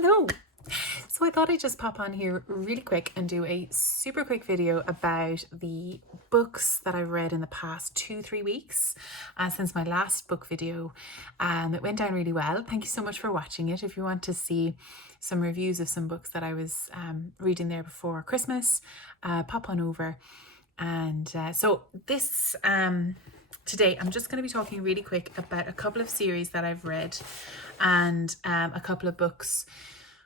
Hello. So I thought I'd just pop on here really quick and do a super quick video about the books that I've read in the past 2-3 weeks since my last book video. It went down really well. Thank you so much for watching it. If you want to see some reviews of some books that I was reading there before Christmas, pop on over. And so this today I'm just going to be talking really quick about a couple of series that I've read and a couple of books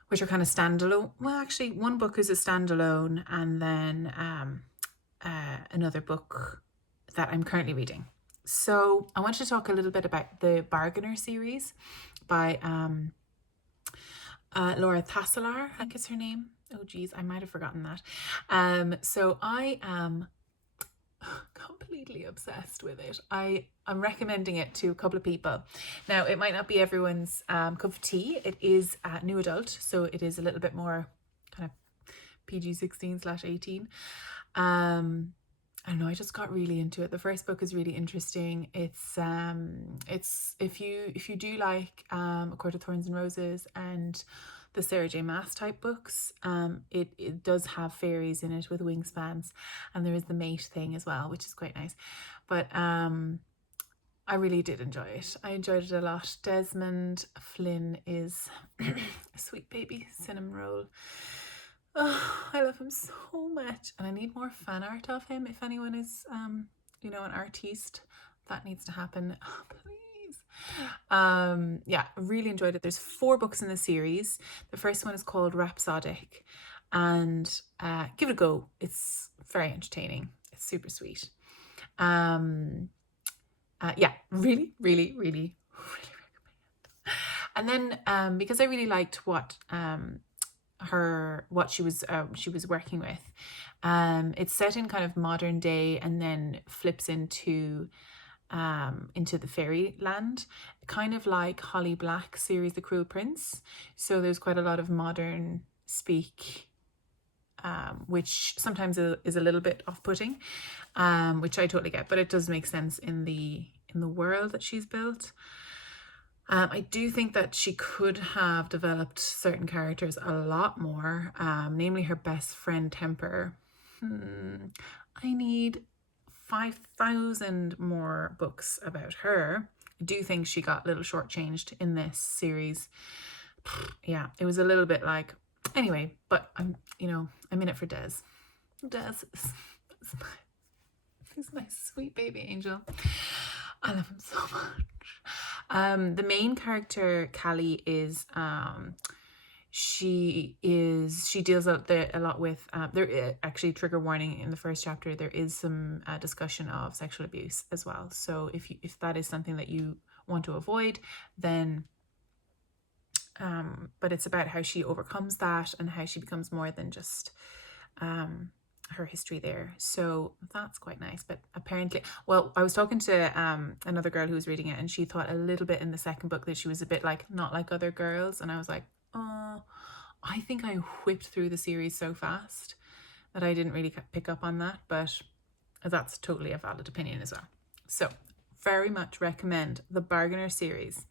which are kind of standalone. Well, actually, one book is a standalone, and then another book that I'm currently reading. So I want to talk a little bit about the Bargainer series by Laura Thalassa, I think is her name. Oh geez, I might have forgotten that. So I am completely obsessed with it. I'm recommending it to a couple of people. Now, it might not be everyone's cup of tea. It is new adult, so it is a little bit more kind of PG-16/18. I don't know, I just got really into it. The first book is really interesting. It's if you do like A Court of Thorns and Roses and the Sarah J Maas type books, it does have fairies in it with wingspans, and there is the mate thing as well, which is quite nice. But I really did enjoy it. I enjoyed it a lot. Desmond Flynn is a sweet baby cinnamon roll. Oh, I love him so much, and I need more fan art of him. If anyone is an artiste, that needs to happen. Oh, please. Yeah, really enjoyed it. There's 4 books in the series. The first one is called Rhapsodic, and give it a go. It's very entertaining. It's super sweet. Yeah, really recommend. And then because I really liked what she was working with, it's set in kind of modern day and then flips into the fairyland, kind of like Holly Black's series The Cruel Prince. So there's quite a lot of modern speak, which sometimes is a little bit off-putting, which I totally get, but it does make sense in the world that she's built. I do think that she could have developed certain characters a lot more, namely her best friend Temper. I need 5,000 more books about her. I do think she got a little shortchanged in this series. Yeah, it was a little bit like, anyway, but I'm in it for Des. Des is my sweet baby angel. I love him so much. The main character, Callie, is she deals a lot with there actually, trigger warning, in the first chapter there is some discussion of sexual abuse as well. So if that is something that you want to avoid, then but it's about how she overcomes that and how she becomes more than just her history there. So that's quite nice. But apparently, well, I was talking to another girl who was reading it, and she thought a little bit in the second book that she was a bit like not like other girls, and I was like, oh, I think I whipped through the series so fast that I didn't really pick up on that, but that's totally a valid opinion as well. So very much recommend the Bargainer series.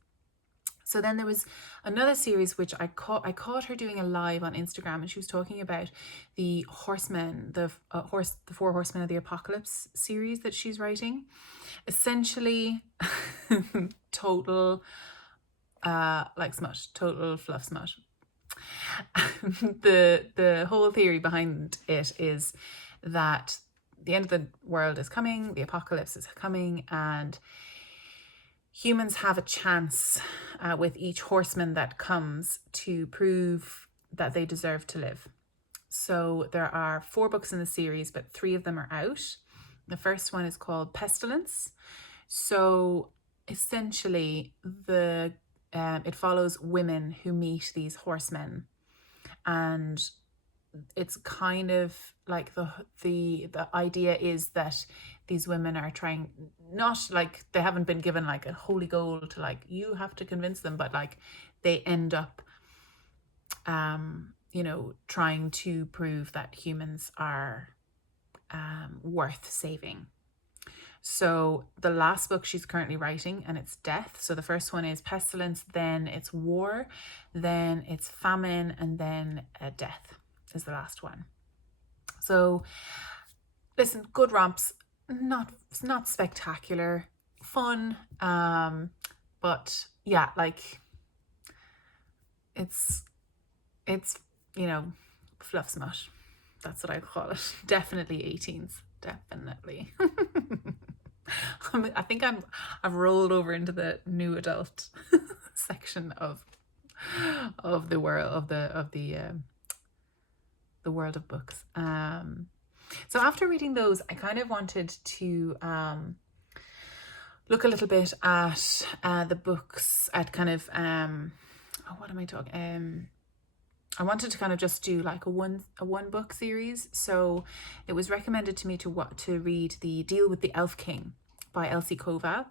So then there was another series which I caught her doing a live on Instagram, and she was talking about the Horsemen, the 4 Horsemen of the Apocalypse series that she's writing. Essentially, total like smut, total fluff smut. The whole theory behind it is that the end of the world is coming, the apocalypse is coming, and humans have a chance with each horseman that comes to prove that they deserve to live. So there are 4 books in the series, but 3 of them are out. The first one is called Pestilence. So essentially, it follows women who meet these horsemen, and it's kind of like the idea is that these women are trying, not like they haven't been given like a holy goal to like you have to convince them, but like they end up trying to prove that humans are worth saving. So the last book she's currently writing, and it's death. So the first one is pestilence, then it's war, then it's famine, and then death is the last one. So listen, good romps, not spectacular, fun, but yeah, like it's you know, fluff smut. That's what I call it. Definitely 18s. Definitely. I think I've rolled over into the new adult section of the world of the world of books. So after reading those, I kind of wanted to look a little bit at the books, at kind of what am I talking? I wanted to kind of just do like a one book series. So it was recommended to me to read the Deal with the Elf King by Elsie Kova.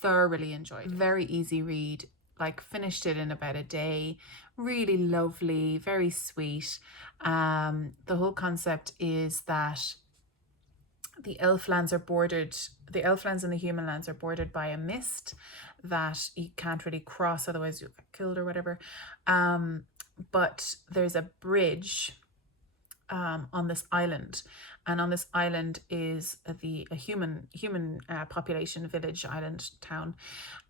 Thoroughly enjoyed it. Very easy read, like finished it in about a day. Really lovely, very sweet. The whole concept is that the elflands and the human lands are bordered by a mist that you can't really cross, otherwise you get killed or whatever. But there's a bridge on this island, and on this island is a human population, village, island, town,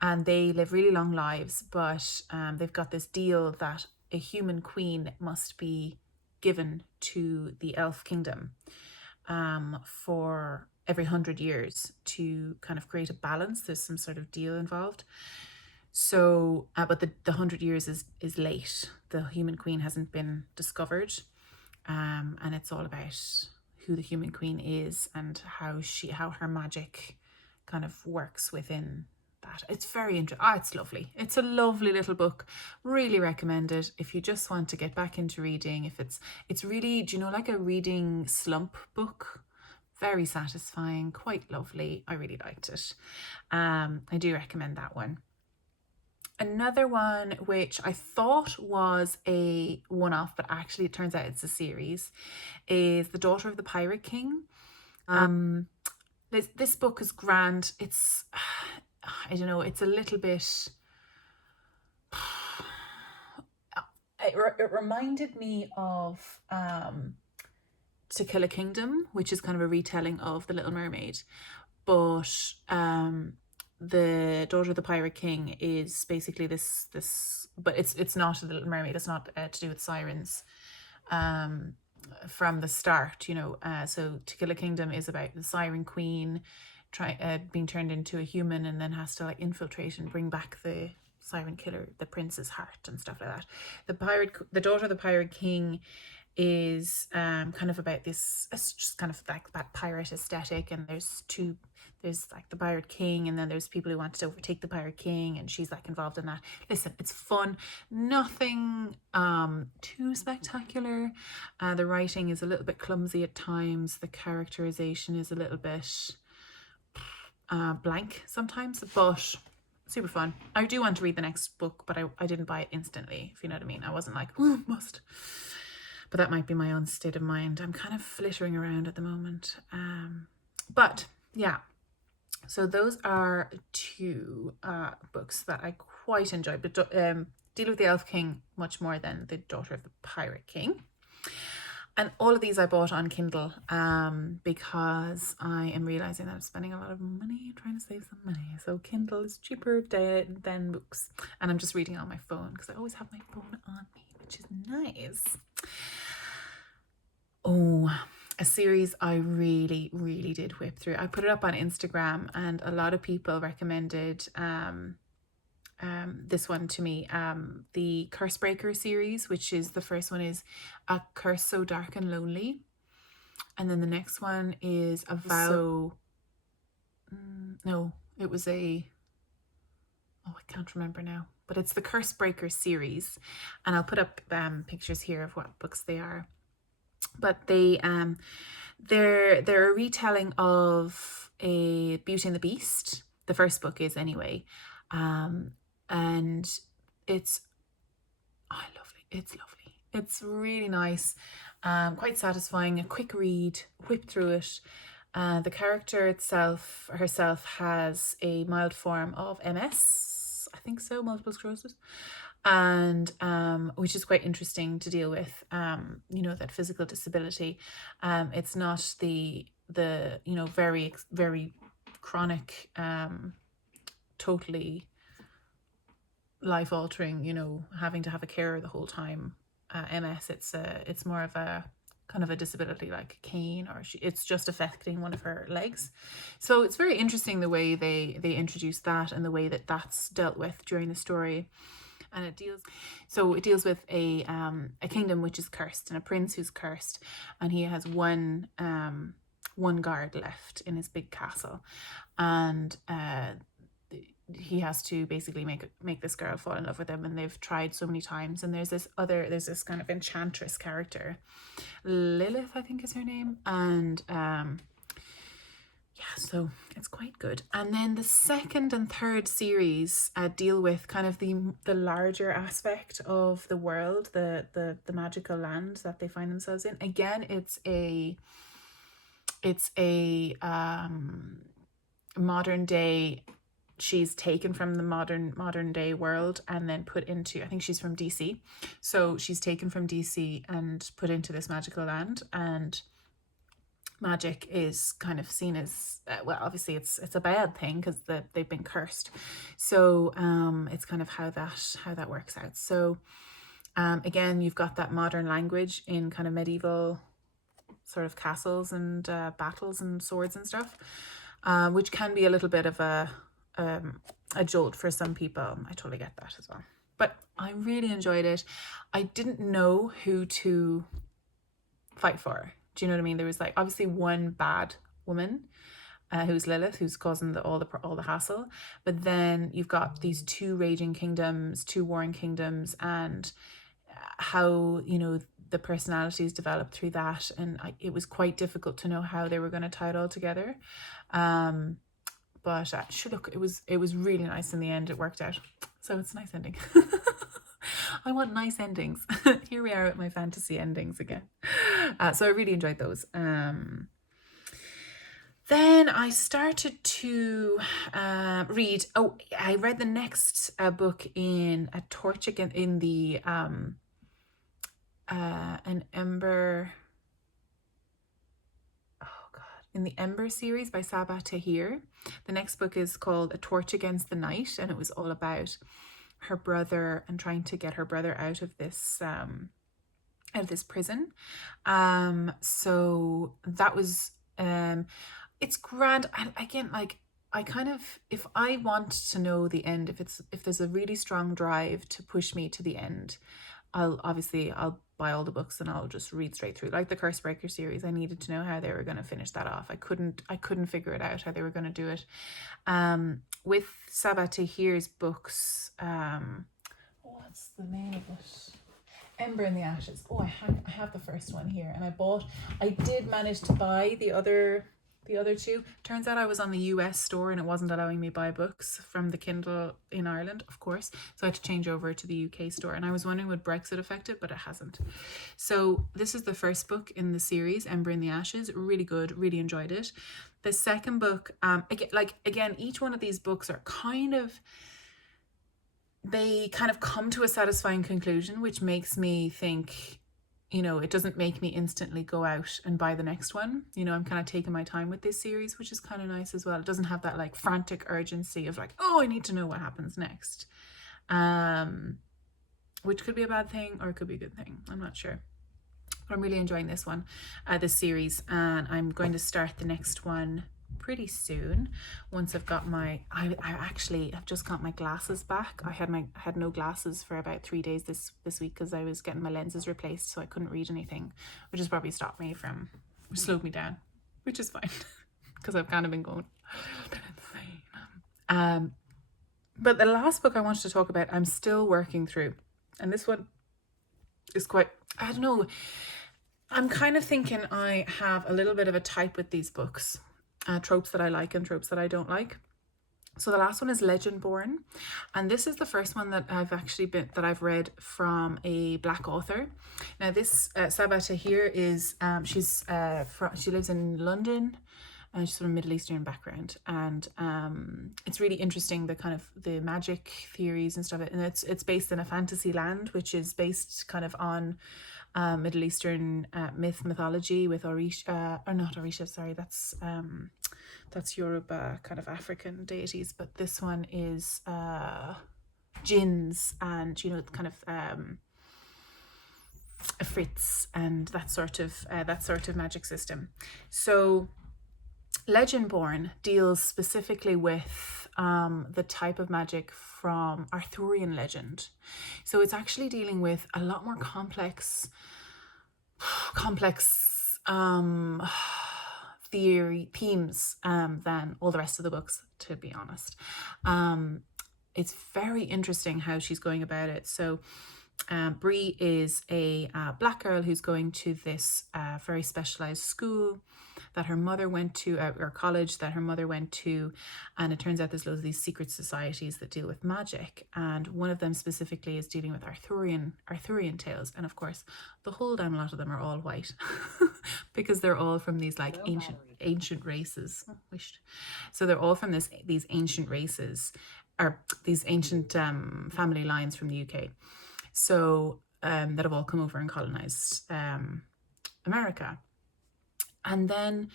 and they live really long lives, but they've got this deal that a human queen must be given to the elf kingdom for every 100 years to kind of create a balance. There's some sort of deal involved. So, but the 100 years is late. The human queen hasn't been discovered, and it's all about who the human queen is and how her magic kind of works within that. It's very interesting. It's lovely. It's a lovely little book. Really recommend it if you just want to get back into reading. If it's really, do you know, like a reading slump book. Very satisfying, quite lovely. I really liked it. I do recommend that one. Another one which I thought was a one-off, but actually it turns out it's a series, is The Daughter of the Pirate King. This book is grand. It's, I don't know, it's a little bit... It reminded me of To Kill a Kingdom, which is kind of a retelling of The Little Mermaid. But The Daughter of the Pirate King is basically this, but it's not The Little Mermaid. It's not to do with sirens from the start, you know. So To Kill a Kingdom is about the Siren Queen being turned into a human, and then has to like infiltrate and bring back the siren killer, the prince's heart and stuff like that. The Daughter of the Pirate King is kind of about this, it's just kind of like that pirate aesthetic, and there's like the Pirate King, and then there's people who want to overtake the Pirate King, and she's like involved in that. Listen, it's fun, nothing too spectacular. The writing is a little bit clumsy at times, the characterization is a little bit blank sometimes, but super fun. I do want to read the next book, but I didn't buy it instantly, if you know what I mean. I wasn't like, oh, must. But that might be my own state of mind. I'm kind of flittering around at the moment. But yeah, so those are two books that I quite enjoyed. But Deal with the Elf King much more than The Daughter of the Pirate King. And all of these I bought on Kindle because I am realizing that I'm spending a lot of money trying to save some money. So Kindle is cheaper than books. And I'm just reading on my phone because I always have my phone on me, which is nice. Oh, a series I really, really did whip through. I put it up on Instagram, and a lot of people recommended this one to me, the Cursebreaker series, which is, the first one is A Curse So Dark and Lonely, and then the next one is A Vow. I can't remember now, but it's the Cursebreaker series, and I'll put up pictures here of what books they are. But they're a retelling of a Beauty and the Beast. The first book is anyway, and it's lovely. It's lovely. It's really nice, quite satisfying. A quick read, whip through it. The character herself has a mild form of MS, I think so, multiple sclerosis, and which is quite interesting to deal with. That physical disability. It's not the very very chronic, totally life altering, having to have a carer the whole time. MS, it's more of a kind of a disability like a cane, or it's just affecting one of her legs. So it's very interesting the way they introduce that, and the way that that's dealt with during the story. And it deals with a kingdom which is cursed, and a prince who's cursed, and he has one guard left in his big castle, and he has to basically make this girl fall in love with him, and they've tried so many times. And there's this kind of enchantress character, Lilith, I think is her name, and so it's quite good. And then the second and third series deal with kind of the larger aspect of the world, the magical land that they find themselves in. Again, it's a modern day. She's taken from the modern day world and then put into, I think she's from DC, so she's taken from DC and put into this magical land. And magic is kind of seen as obviously it's a bad thing because they've been cursed. So it's kind of how that works out. So again, you've got that modern language in kind of medieval sort of castles and battles and swords and stuff, which can be a little bit of a jolt for some people. I totally get that as well, but I really enjoyed it. I didn't know who to fight for. Do you know what I mean? There was like obviously one bad woman, who's Lilith, who's causing all the hassle, but then you've got these two raging kingdoms, two warring kingdoms, and how the personalities developed through that. And it was quite difficult to know how they were going to tie it all together. But look, it was really nice in the end. It worked out, so it's a nice ending. I want nice endings. Here we are at my fantasy endings again. So I really enjoyed those. Then I started to read. Oh, I read the next book in A Torch Again, in the an Ember. In the Ember series by Sabaa Tahir. The next book is called A Torch Against the Night, and it was all about her brother and trying to get her brother out of this prison. So that was it's grand. And again, like, I kind of, if I want to know the end, if there's a really strong drive to push me to the end, I'll buy all the books and I'll just read straight through. Like the Cursebreaker series, I needed to know how they were going to finish that off. I couldn't figure it out how they were going to do it. With Sabaa Tahir's books, what's the name of it? Ember in the Ashes. Oh, I have the first one here, and I did manage to buy the other two. Turns out I was on the US store and it wasn't allowing me buy books from the Kindle in Ireland, of course. So I had to change over to the UK store, and I was wondering would Brexit affect it, but it hasn't. So this is the first book in the series, Ember in the Ashes. Really good, really enjoyed it. The second book, again, each one of these books are they kind of come to a satisfying conclusion, which makes me think, it doesn't make me instantly go out and buy the next one. I'm kind of taking my time with this series, which is kind of nice as well. It doesn't have that like frantic urgency of like, oh, I need to know what happens next. Which could be a bad thing or it could be a good thing. I'm not sure. But I'm really enjoying this one, this series, and I'm going to start the next one pretty soon once I've got I've just got my glasses back. I had no glasses for about 3 days this week because I was getting my lenses replaced, so I couldn't read anything, which has probably slowed me down, which is fine because I've kind of been going a bit insane. But the last book I wanted to talk about, I'm still working through, and this one is quite, I don't know, I'm kind of thinking I have a little bit of a type with these books. Tropes that I like and tropes that I don't like. So the last one is Legendborn, and this is the first one that I've read from a Black author. Now this Sabaa Tahir is she lives in London, and she's from a Middle Eastern background, and it's really interesting, the kind of the magic theories and stuff, and it's based in a fantasy land, which is based kind of on Middle Eastern mythology with Orisha, or not Orisha, sorry, that's Yoruba kind of African deities, but this one is jinns and kind of Fritz and that sort of magic system. So Legendborn deals specifically with the type of magic from Arthurian legend. So it's actually dealing with a lot more complex themes than all the rest of the books, to be honest. It's very interesting how she's going about it. So Bree is a black girl who's going to this very specialized school that her mother went to, or college that her mother went to, and it turns out there's loads of these secret societies that deal with magic, and one of them specifically is dealing with Arthurian tales, and of course the whole damn lot of them are all white because they're all from these like ancient races. So they're all from these ancient races, or these ancient family lines from the UK. So that have all come over and colonized America. And then,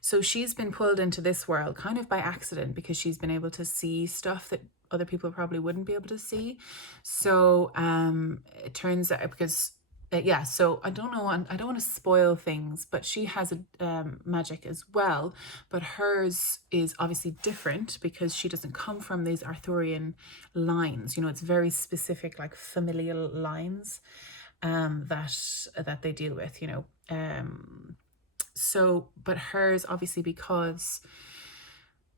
so she's been pulled into this world kind of by accident because she's been able to see stuff that other people probably wouldn't be able to see. So it turns out, because so I don't want to spoil things, but she has a magic as well, but hers is obviously different because she doesn't come from these Arthurian lines. It's very specific, like familial lines that they deal with. So, but hers obviously, because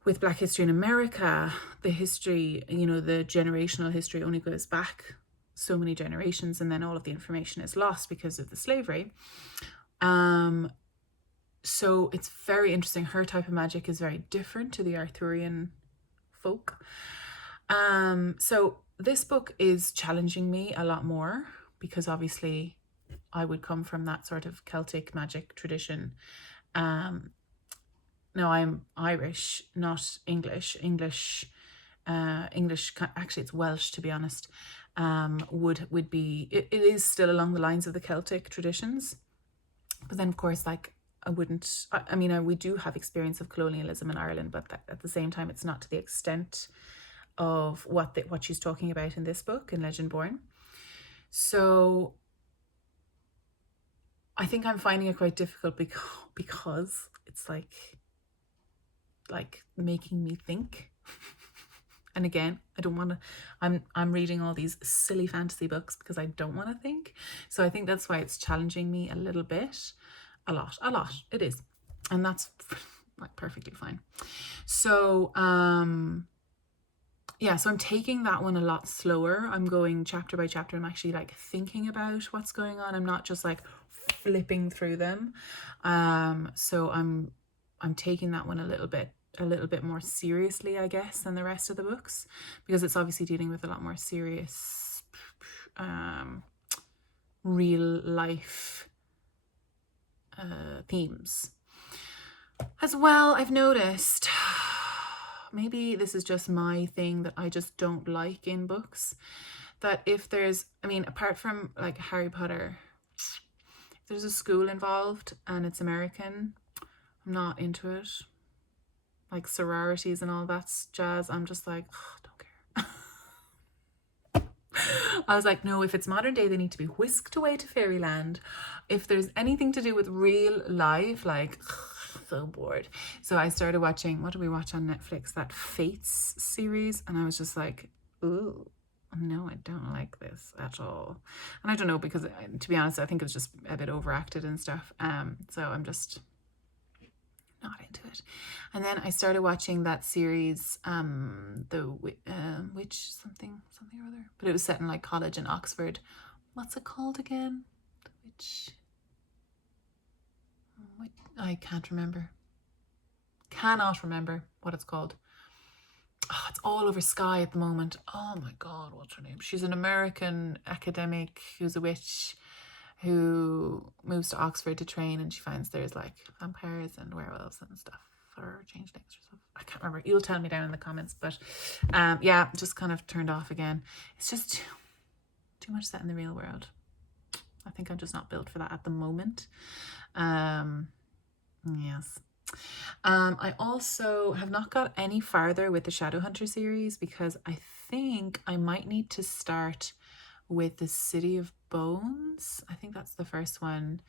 with Black history in America, the history, the generational history only goes back so many generations, and then all of the information is lost because of the slavery. So it's very interesting. Her type of magic is very different to the Arthurian folk. So this book is challenging me a lot more because obviously I would come from that sort of Celtic magic tradition. Now I'm Irish, not English. English, actually it's Welsh, to be honest. Would be, it is still along the lines of the Celtic traditions, but then of course, like, we do have experience of colonialism in Ireland, but at the same time it's not to the extent of what she's talking about in this book, in Legendborn. So I think I'm finding it quite difficult because it's like making me think. And again, I don't want to, I'm reading all these silly fantasy books because I don't want to think. So I think that's why it's challenging me a little bit. A lot. It is. And that's like perfectly fine. So, so I'm taking that one a lot slower. I'm going chapter by chapter. I'm actually like thinking about what's going on. I'm not just like flipping through them. So I'm taking that one a little bit more seriously, I guess, than the rest of the books, because it's obviously dealing with a lot more serious real life themes as well. I've noticed, maybe this is just my thing that I just don't like in books, that if there's, apart from like Harry Potter, if there's a school involved and it's American, I'm not into it. Like sororities and all that jazz, I'm just like, don't care. I was like, no, if it's modern day, they need to be whisked away to fairyland. If there's anything to do with real life, like, so bored. So I started watching, what did we watch on Netflix? That Fates series. And I was just like, ooh, no, I don't like this at all. And I don't know, because to be honest, I think it was just a bit overacted and stuff. So I'm just not into it. And then I started watching that series, the witch something or other, but it was set in like college in Oxford. What's it called again? The witch. I can't remember. Cannot remember what it's called. Oh, it's all over Sky at the moment. Oh my God, what's her name? She's an American academic who's a witch who moves to Oxford to train, and she finds there's like vampires and werewolves and stuff. or changelings or stuff. I can't remember. You'll tell me down in the comments. But yeah, just kind of turned off again. It's just too much set in the real world. I think I'm just not built for that at the moment. Yes. I also have not got any farther with the Shadowhunter series because I think I might need to start with the City of Bones. I think that's the first one.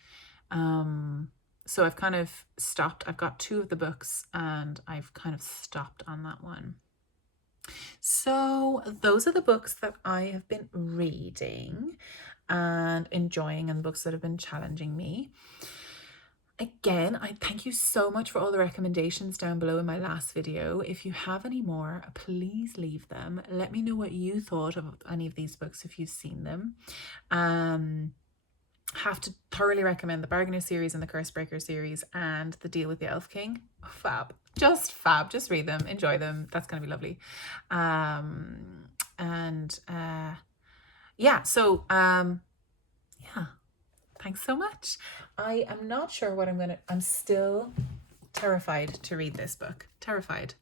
So I've kind of stopped. I've got 2 of the books and I've kind of stopped on that one. So those are the books that I have been reading and enjoying, and books that have been challenging me. Again, I thank you so much for all the recommendations down below in my last video. If you have any more, please leave them. Let me know what you thought of any of these books if you've seen them. Have to thoroughly recommend the Bargainer series and the Cursebreaker series and the Deal with the Elf King. Fab. Just fab. Just read them. Enjoy them. That's going to be lovely. Yeah, so yeah. Thanks so much. I am not sure what I'm still terrified to read this book. Terrified.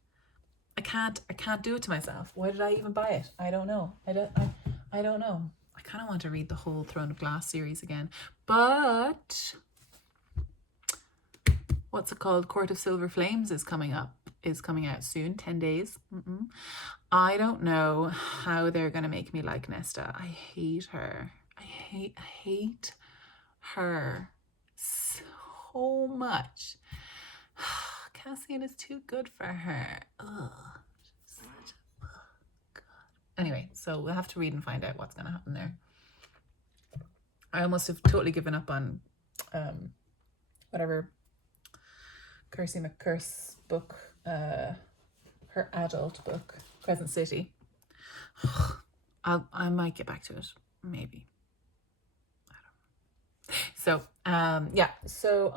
I can't do it to myself. Why did I even buy it? I don't know. I don't know. I kind of want to read the whole Throne of Glass series again. But what's it called? Court of Silver Flames is coming out soon, 10 days. I don't know how they're going to make me like Nesta. I hate her. I hate her so much. Cassian is too good for her. Ugh. God. Anyway, so we'll have to read and find out what's going to happen there. I almost have totally given up on whatever Kirsty McCurse book, her adult book, Crescent City. I might get back to it, maybe. So, yeah, so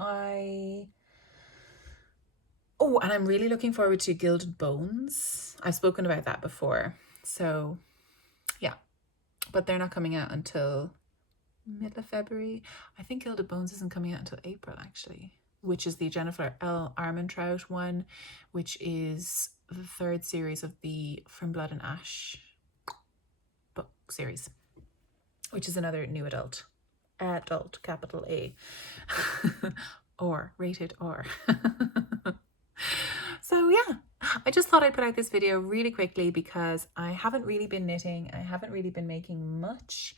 and I'm really looking forward to Gilded Bones. I've spoken about that before. So, yeah, but they're not coming out until middle of February. I think Gilded Bones isn't coming out until April, actually, which is the Jennifer L. Armentrout one, which is the 3rd series of the From Blood and Ash book series, which is another new adult, capital A, or rated R. So yeah, I just thought I'd put out this video really quickly because I haven't really been knitting. I haven't really been making much.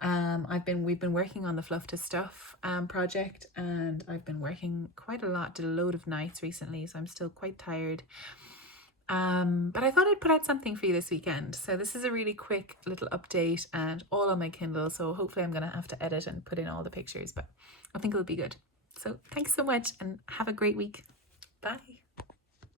We've been working on the Fluff to Stuff project, and I've been working quite a lot, did a load of nights recently, so I'm still quite tired. But I thought I'd put out something for you this weekend. So this is a really quick little update and all on my Kindle. So hopefully I'm going to have to edit and put in all the pictures, but I think it'll be good. So thanks so much and have a great week. Bye.